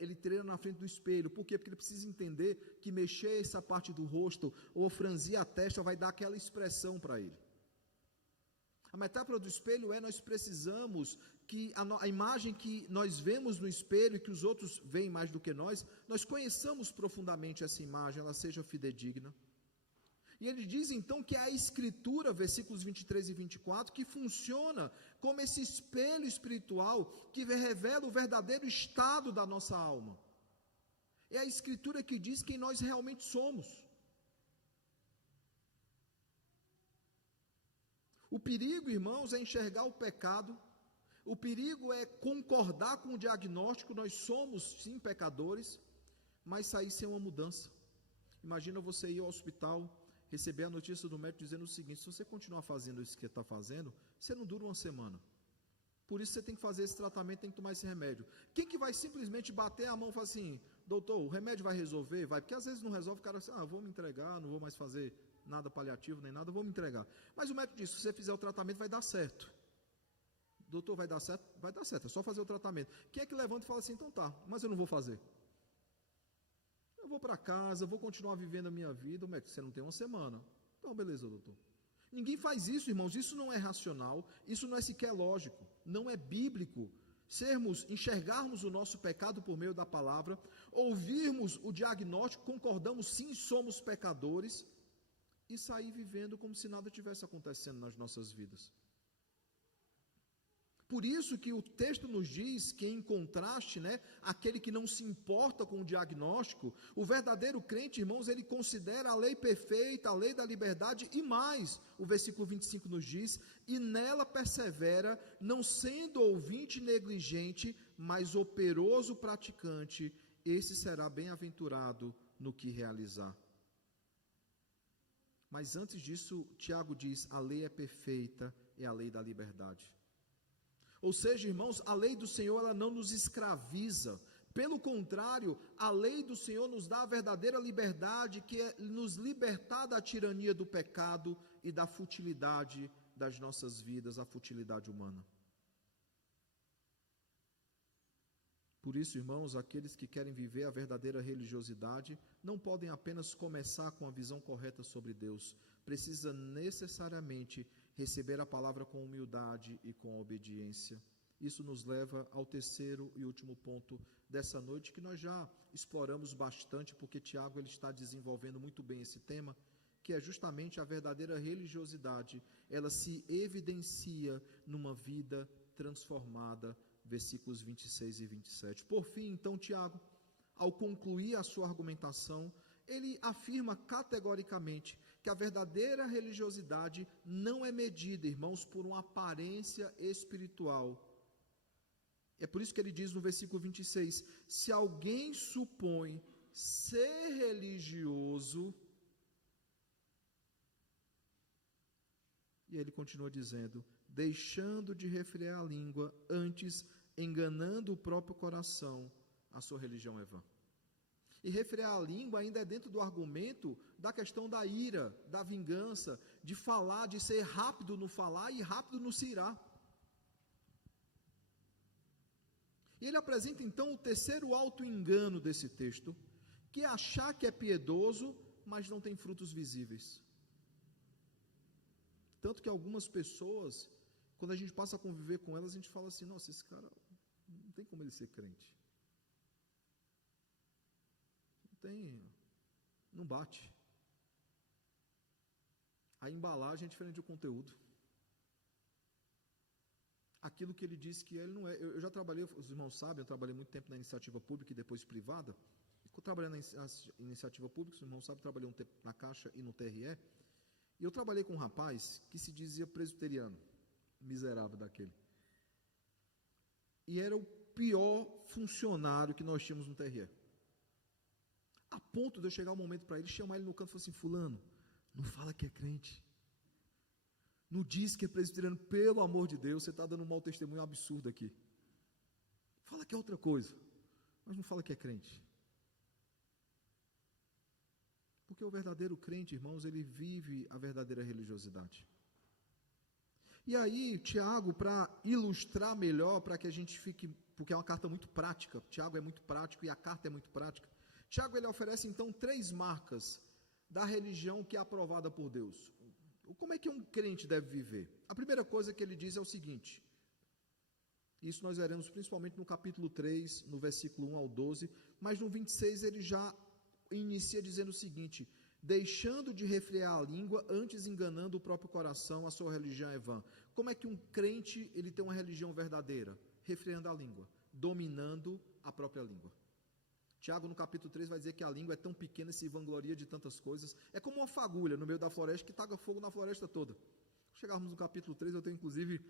ele treina na frente do espelho. Por quê? Porque ele precisa entender que mexer essa parte do rosto ou franzir a testa vai dar aquela expressão para ele. A metáfora do espelho nós precisamos que a imagem que nós vemos no espelho e que os outros veem mais do que nós conheçamos profundamente essa imagem, ela seja fidedigna. E ele diz então que é a Escritura, versículos 23 e 24, que funciona como esse espelho espiritual que revela o verdadeiro estado da nossa alma. É a Escritura que diz quem nós realmente somos. O perigo, irmãos, é enxergar o pecado. O perigo é concordar com o diagnóstico, nós somos sim pecadores, mas sair sem uma mudança. Imagina você ir ao hospital, receber a notícia do médico dizendo o seguinte: se você continuar fazendo isso que está fazendo, você não dura uma semana. Por isso você tem que fazer esse tratamento, tem que tomar esse remédio. Quem que vai simplesmente bater a mão e falar assim, doutor, o remédio vai resolver? Vai, porque às vezes não resolve, o cara diz, vou me entregar, não vou mais fazer nada paliativo nem nada, vou me entregar. Mas o médico diz, se você fizer o tratamento vai dar certo. Doutor, vai dar certo? Vai dar certo, é só fazer o tratamento. Quem é que levanta e fala assim, então tá, mas eu não vou fazer? Eu vou para casa, vou continuar vivendo a minha vida. O médico, você não tem uma semana. Então, beleza, doutor. Ninguém faz isso, irmãos. Isso não é racional, isso não é sequer lógico, não é bíblico. Enxergarmos o nosso pecado por meio da palavra, ouvirmos o diagnóstico, concordamos sim, somos pecadores, e sair vivendo como se nada tivesse acontecendo nas nossas vidas. Por isso que o texto nos diz que, em contraste, aquele que não se importa com o diagnóstico, o verdadeiro crente, irmãos, ele considera a lei perfeita, a lei da liberdade, e mais, o versículo 25 nos diz, e nela persevera, não sendo ouvinte negligente, mas operoso praticante, esse será bem-aventurado no que realizar. Mas antes disso, Tiago diz, a lei é perfeita, é a lei da liberdade. Ou seja, irmãos, a lei do Senhor ela não nos escraviza, Pelo contrário, a lei do Senhor nos dá a verdadeira liberdade, que é nos libertar da tirania do pecado e da futilidade das nossas vidas, a futilidade humana. Por isso, irmãos, aqueles que querem viver a verdadeira religiosidade não podem apenas começar com a visão correta sobre Deus, precisa necessariamente receber a palavra com humildade e com obediência. Isso nos leva ao terceiro e último ponto dessa noite, que nós já exploramos bastante, porque Tiago ele está desenvolvendo muito bem esse tema, que é justamente a verdadeira religiosidade. Ela se evidencia numa vida transformada, versículos 26 e 27. Por fim, então, Tiago, ao concluir a sua argumentação, ele afirma categoricamente que a verdadeira religiosidade não é medida, irmãos, por uma aparência espiritual. É por isso que ele diz no versículo 26, se alguém supõe ser religioso, e ele continua dizendo, deixando de refrear a língua, antes enganando o próprio coração, a sua religião é vã. E refrear a língua ainda é dentro do argumento da questão da ira, da vingança, de falar, de ser rápido no falar e rápido no se irar. E ele apresenta então o terceiro auto-engano desse texto, que é achar que é piedoso, mas não tem frutos visíveis. Tanto que algumas pessoas, quando a gente passa a conviver com elas, a gente fala assim, nossa, esse cara, não tem como ele ser crente. Não bate. A embalagem é diferente do conteúdo. Aquilo que ele disse que ele não é. Eu já trabalhei, os irmãos sabem, eu trabalhei muito tempo na iniciativa pública e depois privada. E trabalhando na iniciativa pública, os irmãos sabem, eu trabalhei um tempo na Caixa e no TRE. E eu trabalhei com um rapaz que se dizia presbiteriano, miserável daquele. E era o pior funcionário que nós tínhamos no TRE. A ponto de eu chegar um momento para ele, chamar ele no canto e falar assim, fulano, não fala que é crente. Não diz que é presbiteriano, pelo amor de Deus, você está dando um mau testemunho absurdo aqui. Fala que é outra coisa, mas não fala que é crente. Porque o verdadeiro crente, irmãos, ele vive a verdadeira religiosidade. E aí, Tiago, para ilustrar melhor, para que a gente fique, porque é uma carta muito prática, Tiago é muito prático e a carta é muito prática, Tiago ele oferece então 3 marcas da religião que é aprovada por Deus. Como é que um crente deve viver? A primeira coisa que ele diz é o seguinte, isso nós veremos principalmente no capítulo 3, no versículo 1 ao 12, mas no 26 ele já inicia dizendo o seguinte, deixando de refrear a língua, antes enganando o próprio coração, a sua religião é vã. Como é que um crente ele tem uma religião verdadeira? Refreando a língua, dominando a própria língua. Tiago no capítulo 3 vai dizer que a língua é tão pequena e se vangloria de tantas coisas, é como uma fagulha no meio da floresta que taca fogo na floresta toda. Chegarmos no capítulo 3, eu tenho inclusive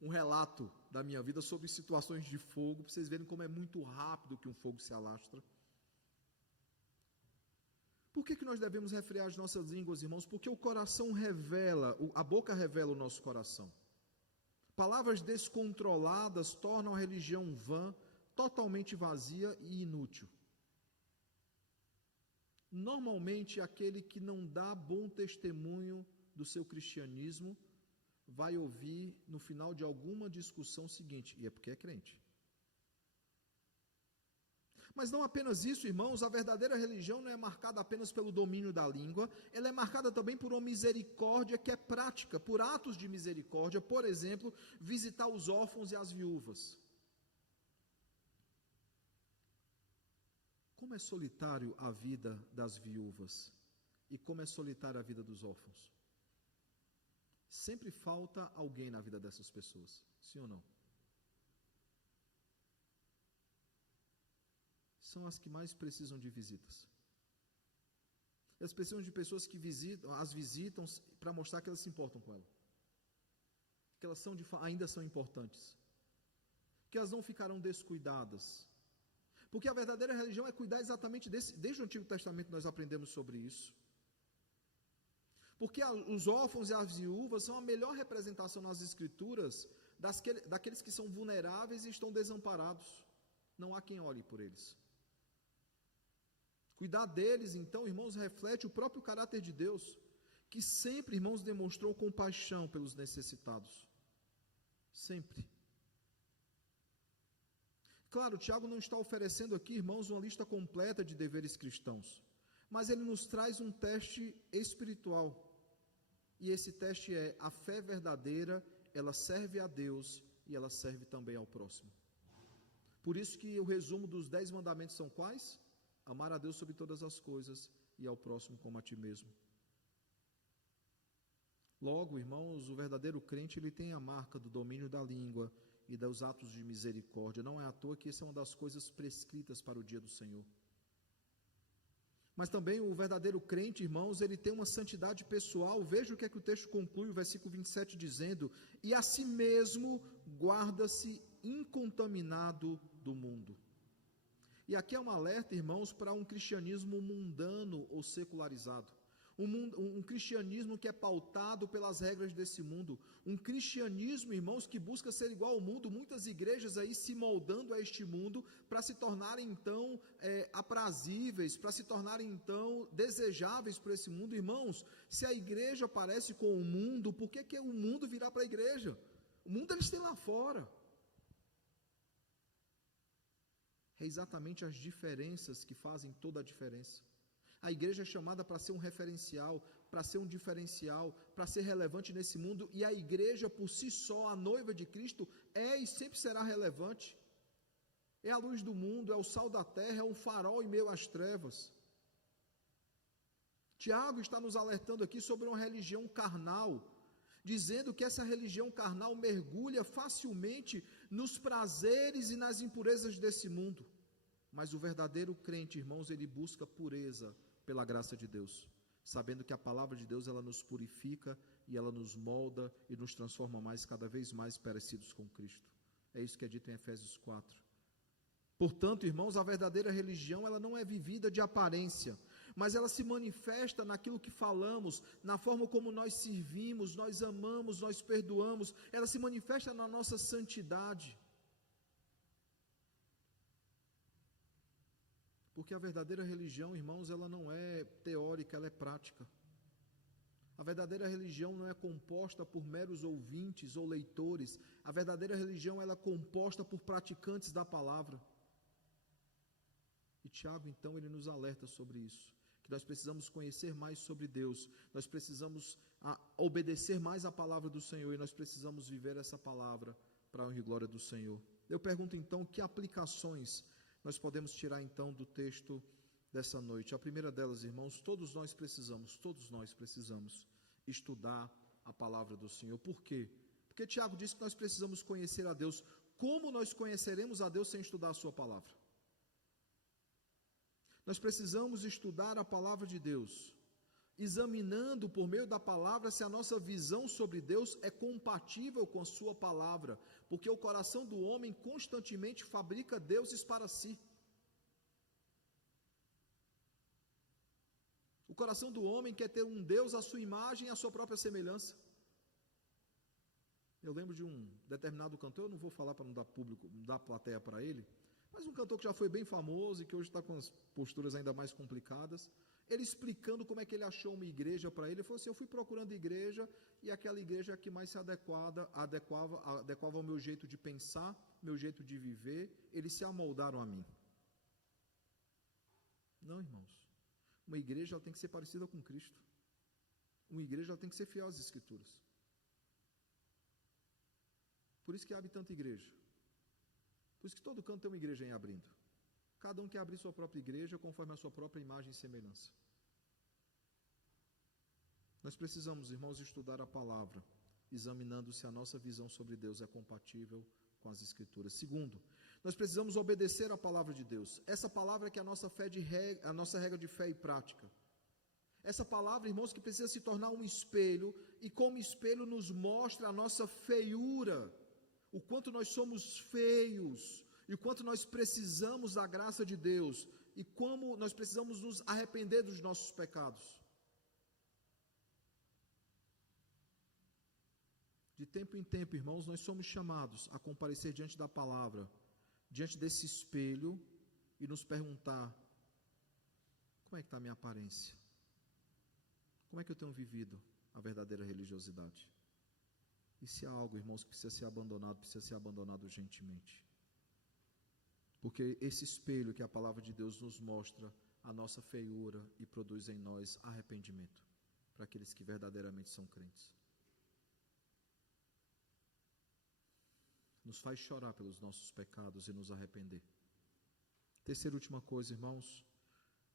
um relato da minha vida sobre situações de fogo, para vocês verem como é muito rápido que um fogo se alastra. Por que nós devemos refrear as nossas línguas, irmãos? Porque o coração revela, a boca revela o nosso coração. Palavras descontroladas tornam a religião vã, totalmente vazia e inútil. Normalmente, aquele que não dá bom testemunho do seu cristianismo vai ouvir no final de alguma discussão o seguinte, e é porque é crente. Mas não apenas isso, irmãos, a verdadeira religião não é marcada apenas pelo domínio da língua, ela é marcada também por uma misericórdia que é prática, por atos de misericórdia, por exemplo, visitar os órfãos e as viúvas. Como é solitário a vida das viúvas e como é solitária a vida dos órfãos? Sempre falta alguém na vida dessas pessoas, sim ou não? São as que mais precisam de visitas. Elas precisam de pessoas que as visitam para mostrar que elas se importam com ela. Que elas ainda são importantes. Que elas não ficarão descuidadas. Porque a verdadeira religião é cuidar exatamente desde o Antigo Testamento nós aprendemos sobre isso. Porque os órfãos e as viúvas são a melhor representação nas Escrituras daqueles que são vulneráveis e estão desamparados. não há quem olhe por eles. Cuidar deles, então, irmãos, reflete o próprio caráter de Deus, que sempre, irmãos, demonstrou compaixão pelos necessitados. Sempre. Claro, Tiago não está oferecendo aqui, irmãos, uma lista completa de deveres cristãos, mas ele nos traz um teste espiritual. E esse teste é: a fé verdadeira, ela serve a Deus e ela serve também ao próximo. Por isso que o resumo dos 10 mandamentos são quais? Amar a Deus sobre todas as coisas e ao próximo como a ti mesmo. Logo, irmãos, o verdadeiro crente, ele tem a marca do domínio da língua e dos atos de misericórdia. Não é à toa que essa é uma das coisas prescritas para o dia do Senhor. Mas também o verdadeiro crente, irmãos, ele tem uma santidade pessoal. Veja o que é que o texto conclui, o versículo 27, dizendo: e a si mesmo guarda-se incontaminado do mundo. E aqui é um alerta, irmãos, para um cristianismo mundano ou secularizado. Um cristianismo que é pautado pelas regras desse mundo. Um cristianismo, irmãos, que busca ser igual ao mundo. Muitas igrejas aí se moldando a este mundo para se tornarem então aprazíveis, para se tornarem então desejáveis por esse mundo. Irmãos, se a igreja parece com o mundo, por que o mundo virá para a igreja? O mundo eles têm lá fora. É exatamente as diferenças que fazem toda a diferença. A igreja é chamada para ser um referencial, para ser um diferencial, para ser relevante nesse mundo, e a igreja por si só, a noiva de Cristo, é e sempre será relevante. É a luz do mundo, é o sal da terra, é um farol em meio às trevas. Tiago está nos alertando aqui sobre uma religião carnal, dizendo que essa religião carnal mergulha facilmente nos prazeres e nas impurezas desse mundo. Mas o verdadeiro crente, irmãos, ele busca pureza pela graça de Deus, sabendo que a palavra de Deus, ela nos purifica e ela nos molda e nos transforma cada vez mais parecidos com Cristo. É isso que é dito em Efésios 4. Portanto, irmãos, a verdadeira religião, ela não é vivida de aparência, mas ela se manifesta naquilo que falamos, na forma como nós servimos, nós amamos, nós perdoamos, ela se manifesta na nossa santidade. Porque a verdadeira religião, irmãos, ela não é teórica, ela é prática. A verdadeira religião não é composta por meros ouvintes ou leitores. A verdadeira religião, ela é composta por praticantes da palavra. E Tiago, então, ele nos alerta sobre isso, que nós precisamos conhecer mais sobre Deus, nós precisamos obedecer mais à palavra do Senhor, e nós precisamos viver essa palavra para a honra e glória do Senhor. Eu pergunto, então, que aplicações nós podemos tirar, então, do texto dessa noite? A primeira delas, irmãos, todos nós precisamos estudar a palavra do Senhor. Por quê? Porque Tiago diz que nós precisamos conhecer a Deus. Como nós conheceremos a Deus sem estudar a sua palavra? Nós precisamos estudar a palavra de Deus, examinando por meio da palavra se a nossa visão sobre Deus é compatível com a sua palavra, porque o coração do homem constantemente fabrica deuses para si. O coração do homem quer ter um Deus à sua imagem e à sua própria semelhança. Eu lembro de um determinado cantor, eu não vou falar para não dar público, não dar plateia para ele, mas um cantor que já foi bem famoso e que hoje está com as posturas ainda mais complicadas, ele explicando como é que ele achou uma igreja para ele. Ele falou assim: eu fui procurando igreja, e aquela igreja que mais se adequava ao meu jeito de pensar, meu jeito de viver, eles se amoldaram a mim. Não, irmãos, uma igreja ela tem que ser parecida com Cristo, uma igreja ela tem que ser fiel às Escrituras. Por isso que abre tanta igreja. Por isso que todo canto tem uma igreja em abrindo. Cada um quer abrir sua própria igreja conforme a sua própria imagem e semelhança. Nós precisamos, irmãos, estudar a palavra, examinando se a nossa visão sobre Deus é compatível com as Escrituras. Segundo, nós precisamos obedecer a palavra de Deus. Essa palavra que é a nossa a nossa regra de fé e prática. Essa palavra, irmãos, que precisa se tornar um espelho, e como espelho nos mostra a nossa feiura, o quanto nós somos feios, e o quanto nós precisamos da graça de Deus, e como nós precisamos nos arrepender dos nossos pecados. De tempo em tempo, irmãos, nós somos chamados a comparecer diante da palavra, diante desse espelho e nos perguntar: como é que está a minha aparência? Como é que eu tenho vivido a verdadeira religiosidade? E se há algo, irmãos, que precisa ser abandonado urgentemente. Porque esse espelho que a palavra de Deus nos mostra a nossa feiura e produz em nós arrependimento para aqueles que verdadeiramente são crentes. Nos faz chorar pelos nossos pecados e nos arrepender. Terceira e última coisa, irmãos,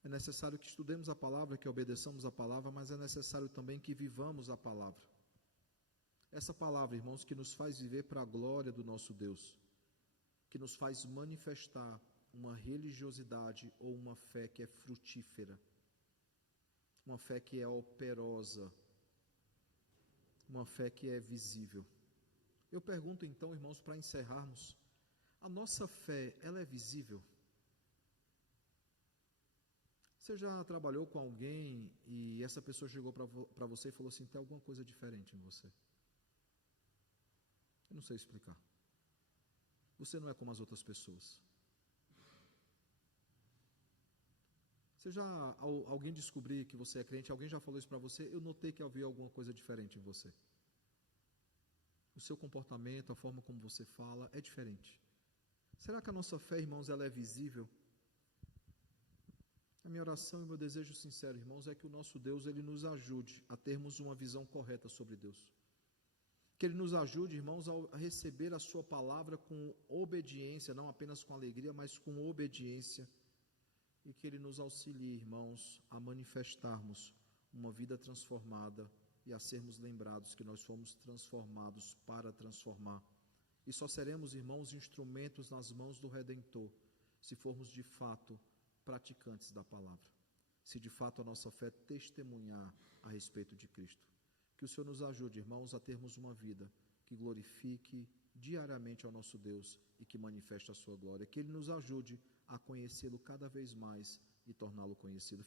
é necessário que estudemos a palavra, que obedeçamos a palavra, mas é necessário também que vivamos a palavra. Essa palavra, irmãos, que nos faz viver para a glória do nosso Deus, que nos faz manifestar uma religiosidade ou uma fé que é frutífera, uma fé que é operosa, uma fé que é visível. Eu pergunto então, irmãos, para encerrarmos, a nossa fé, ela é visível? Você já trabalhou com alguém e essa pessoa chegou para você e falou assim: tem alguma coisa diferente em você? Eu não sei explicar. Você não é como as outras pessoas. Você já, alguém descobrir que você é crente, alguém já falou isso para você, eu notei que havia alguma coisa diferente em você. O seu comportamento, a forma como você fala é diferente. Será que a nossa fé, irmãos, ela é visível? A minha oração e meu desejo sincero, irmãos, é que o nosso Deus, Ele nos ajude a termos uma visão correta sobre Deus. Que Ele nos ajude, irmãos, a receber a Sua palavra com obediência, não apenas com alegria, mas com obediência. E que Ele nos auxilie, irmãos, a manifestarmos uma vida transformada e a sermos lembrados que nós fomos transformados para transformar. E só seremos, irmãos, instrumentos nas mãos do Redentor, se formos de fato praticantes da palavra, se de fato a nossa fé testemunhar a respeito de Cristo. Que o Senhor nos ajude, irmãos, a termos uma vida que glorifique diariamente ao nosso Deus e que manifeste a sua glória. Que Ele nos ajude a conhecê-lo cada vez mais e torná-lo conhecido.